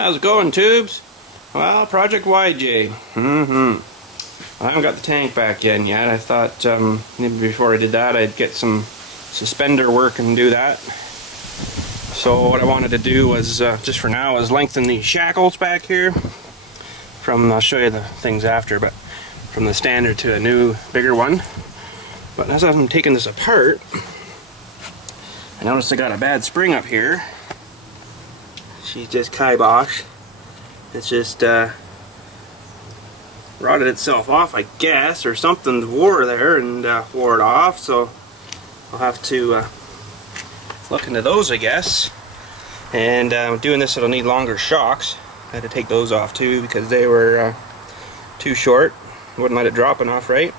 How's it going, tubes? Well, Project YJ. I haven't got the tank back in yet. I thought maybe before I did that I'd get some suspender work and do that. So what I wanted to do was, just for now, is lengthen these shackles back here. I'll show you the things after, but from the standard to a new, bigger one. But as I'm taking this apart, I noticed I got a bad spring up here. She's just kibosh. It's just rotted itself off, I guess, or something wore there and wore it off. So I'll have to look into those, I guess. And doing this, it'll need longer shocks. I had to take those off too because they were too short. Wouldn't let it drop enough, right?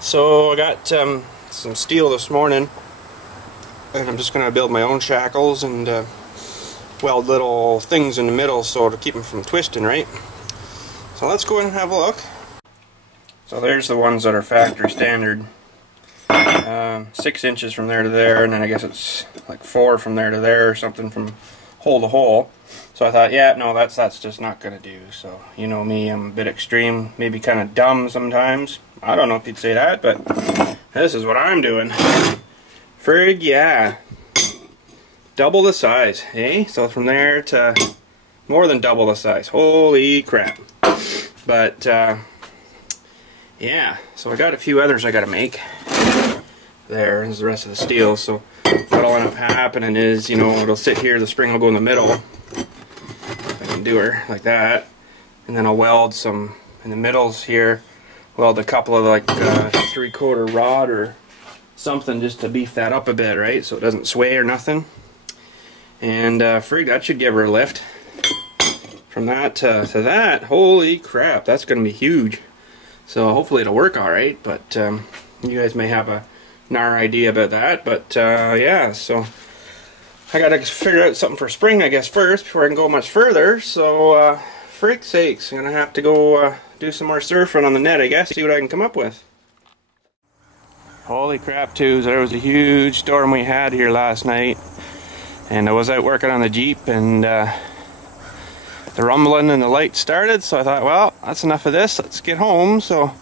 So I got some steel this morning, and I'm just going to build my own shackles and weld little things in the middle so to keep them from twisting, right? So let's go in and have a look. So there's the ones that are factory standard. 6 inches from there to there, and then I guess it's like 4 from there to there or something from hole to hole. So I thought, yeah, no, that's just not gonna do. So you know me, I'm a bit extreme, maybe kind of dumb sometimes. I don't know if you'd say that, but this is what I'm doing. Frig, yeah. Double the size, eh? So from there to more than double the size. Holy crap. But yeah, so I got a few others I gotta make. There's the rest of the steel. So what'll end up happening is, you know, it'll sit here, the spring will go in the middle. If I can do her like that. And then I'll weld some in the middles here. Weld a couple of like 3/4 rod or something just to beef that up a bit, right? So it doesn't sway or nothing. And frig, that should give her a lift. From that to that, holy crap, that's going to be huge. So hopefully it'll work alright, but you guys may have a nar idea about that. But yeah, so I got to figure out something for spring, I guess, first, before I can go much further. So frick sakes, I'm going to have to go do some more surfing on the net, I guess, see what I can come up with. Holy crap, tubes, there was a huge storm we had here last night. And I was out working on the Jeep, and the rumbling and the light started, so I thought, well, that's enough of this, let's get home. So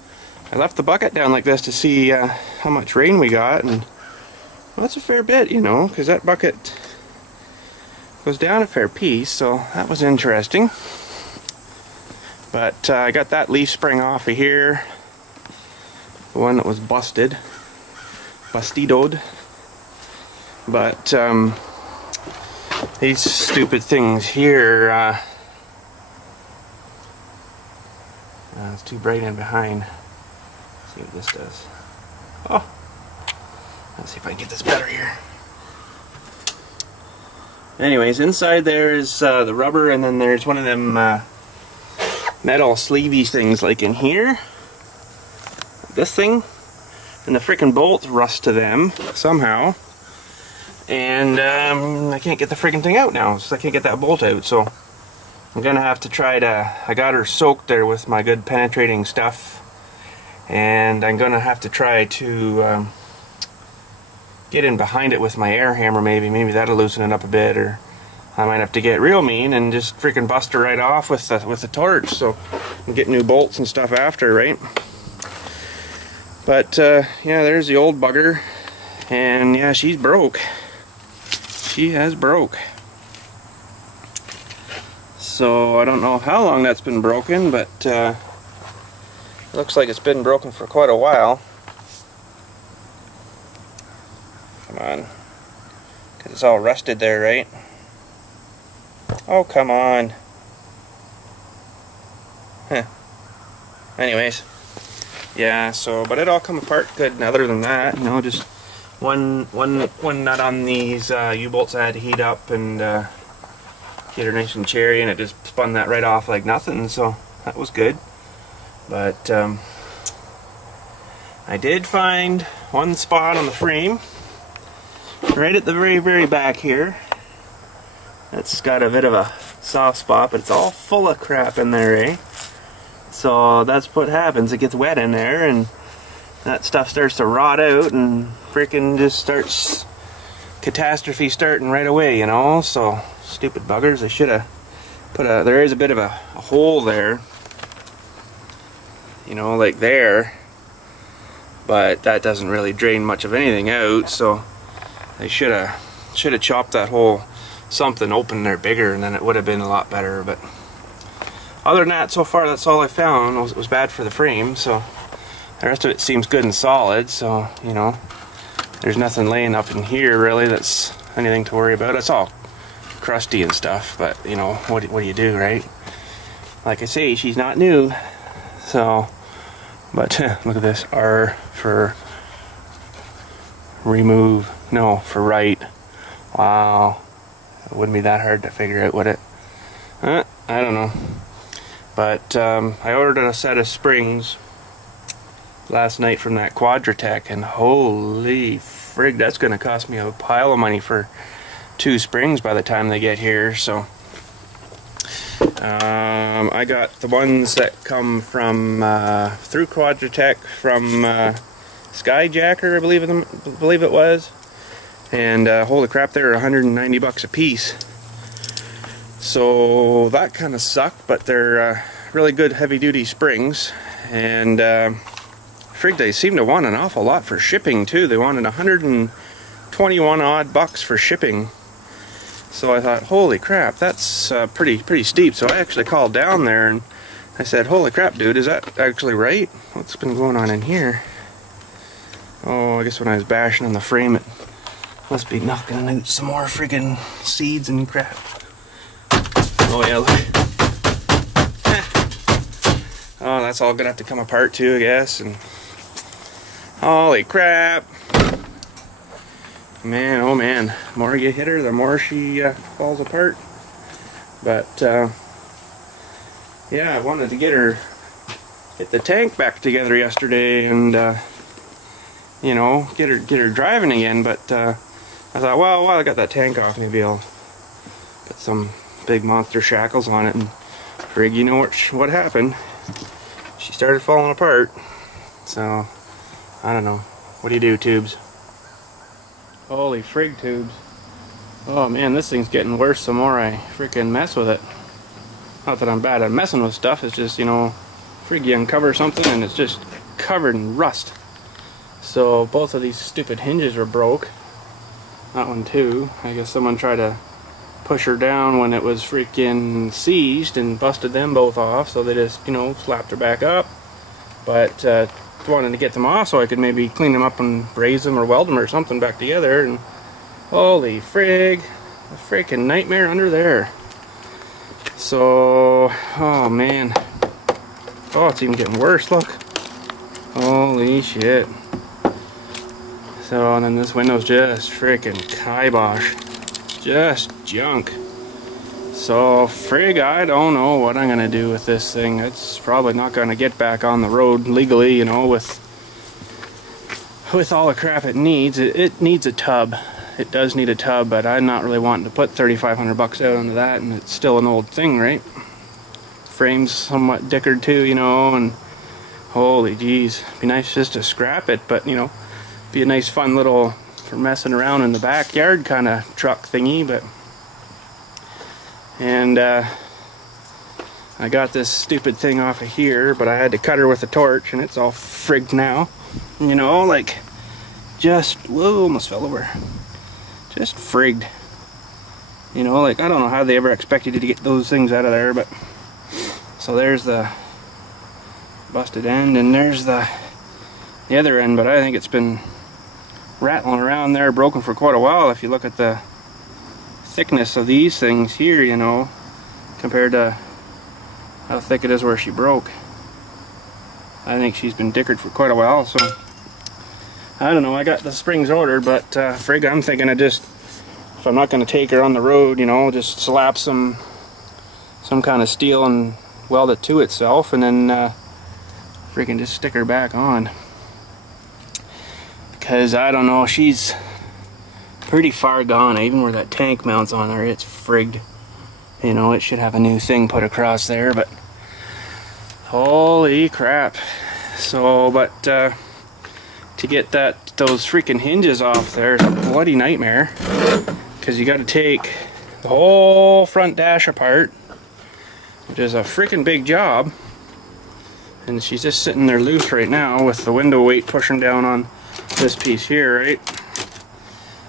I left the bucket down like this to see how much rain we got, and well, that's a fair bit, you know, because that bucket goes down a fair piece, so that was interesting. But I got that leaf spring off of here, the one that was bustidoed. But these stupid things here, it's too bright in behind. Let's see what this does. Oh, let's see if I can get this better here. Anyways, inside there is the rubber, and then there's one of them metal sleevey things like in here. This thing, and the frickin' bolts rust to them somehow. And I can't get the friggin' thing out now, so I can't get that bolt out, so I'm gonna have to try to, I got her soaked there with my good penetrating stuff, and I'm gonna have to try to get in behind it with my air hammer, maybe that'll loosen it up a bit, or I might have to get real mean and just freaking bust her right off with the torch, so and get new bolts and stuff after, right? But yeah, there's the old bugger, and yeah, she's broke. She has broke. So I don't know how long that's been broken, but it looks like it's been broken for quite a while. Come on, because it's all rusted there, right? Oh, come on. Huh. Anyways, yeah. So, but it all come apart good. And other than that, you know, just one nut on these U-bolts I had to heat up and get her nice and cherry, and it just spun that right off like nothing, so that was good. But I did find one spot on the frame right at the very back here. It's got a bit of a soft spot, but it's all full of crap in there, eh? So that's what happens, it gets wet in there and that stuff starts to rot out and freaking just starts catastrophe starting right away, you know. So Stupid buggers. I should have put a, there is a bit of a hole there, you know, like there, but that doesn't really drain much of anything out, so they should have chopped that hole something open there bigger, and then it would have been a lot better. But other than that, so far that's all I found. It was bad for the frame, so the rest of it seems good and solid, so you know, there's nothing laying up in here really that's anything to worry about. It's all crusty and stuff, but you know, what do you do, right? Like I say, she's not new, so, but look at this, R for remove, no, for right. Wow, it wouldn't be that hard to figure out, would it? I don't know. But I ordered a set of springs last night from that Quadratech, and holy frig, that's gonna cost me a pile of money for 2 springs by the time they get here. So I got the ones that come from through Quadratech from Skyjacker, I believe it was, and holy crap, they're 190 bucks a piece. So that kind of sucked, but they're really good heavy-duty springs, and frig, they seem to want an awful lot for shipping too. They wanted 121 odd bucks for shipping. So I thought, holy crap, that's pretty steep. So I actually called down there and I said, holy crap, dude, is that actually right? What's been going on in here? Oh, I guess when I was bashing on the frame, it must be knocking out some more friggin' seeds and crap. Oh yeah, look. Oh, that's all gonna have to come apart too, I guess. And holy crap. Man, oh man, the more you hit her, the more she falls apart. But yeah, I wanted to get the tank back together yesterday, and you know, get her driving again. But I thought, well, while I got that tank off, maybe I'll put some big monster shackles on it. And frig, you know what happened? She started falling apart. So I don't know. What do you do, tubes? Holy frig, tubes. Oh man, this thing's getting worse the more I freaking mess with it. Not that I'm bad at messing with stuff, it's just, you know, frig, you uncover something and it's just covered in rust. So both of these stupid hinges were broke. That one too. I guess someone tried to push her down when it was freaking seized and busted them both off, so they just, you know, slapped her back up. But wanted to get them off so I could maybe clean them up and braze them or weld them or something back together, and holy frig, a freaking nightmare under there. So, oh man, oh, it's even getting worse, look. Holy shit. So, and then this window's just freaking kibosh, just junk. So frig, I don't know what I'm gonna do with this thing. It's probably not gonna get back on the road legally, you know, with all the crap it needs. It needs a tub. It does need a tub, but I'm not really wanting to put 3,500 bucks out onto that, and it's still an old thing, right? Frame's somewhat dickered too, you know, and holy jeez, be nice just to scrap it, but you know, be a nice fun little for messing around in the backyard kind of truck thingy. But and I got this stupid thing off of here, but I had to cut her with a torch, and it's all frigged now. You know, like, just, whoa, almost fell over. Just frigged. You know, like, I don't know how they ever expected you to get those things out of there, but... So there's the busted end, and there's the other end, but I think it's been rattling around there, broken for quite a while. If you look at the thickness of these things here, you know, compared to how thick it is where she broke. I think she's been dickered for quite a while, so I don't know. I got the springs ordered, but frig, I'm thinking of just, if I'm not going to take her on the road, you know, just slap some kind of steel and weld it to itself, and then freaking just stick her back on. Because I don't know, she's pretty far gone. Even where that tank mounts on her, it's frigged. You know, it should have a new thing put across there, but holy crap. So, but to get those freaking hinges off there is a bloody nightmare, because you got to take the whole front dash apart, which is a freaking big job. And she's just sitting there loose right now with the window weight pushing down on this piece here, right?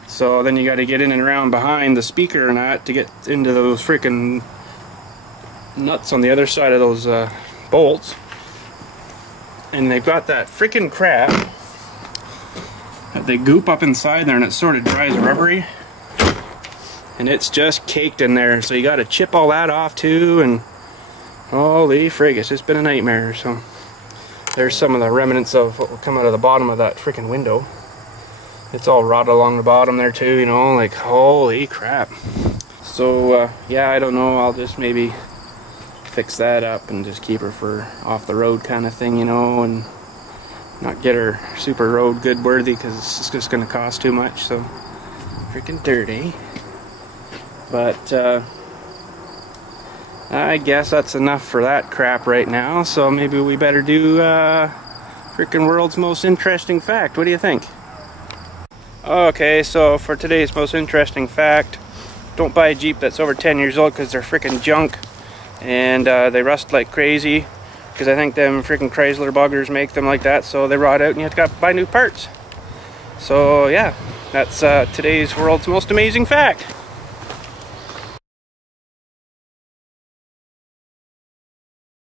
So then you got to get in and around behind the speaker and that to get into those freaking nuts on the other side of those bolts. And they've got that freaking crap that they goop up inside there, and it sort of dries rubbery. And it's just caked in there, so you got to chip all that off too, and holy frig, it's just been a nightmare. So there's some of the remnants of what will come out of the bottom of that freaking window. It's all rotted along the bottom there too, you know, like holy crap. So yeah, I don't know, I'll just maybe fix that up and just keep her for off the road kind of thing, you know, and not get her super road good worthy, because it's just going to cost too much. So freaking dirty. But I guess that's enough for that crap right now, so maybe we better do freaking world's most interesting fact. What do you think? Okay, so for today's most interesting fact, don't buy a Jeep that's over 10 years old, because they're freaking junk and they rust like crazy, because I think them freaking Chrysler buggers make them like that, so they rot out and you have to buy new parts. So yeah, that's today's world's most amazing fact.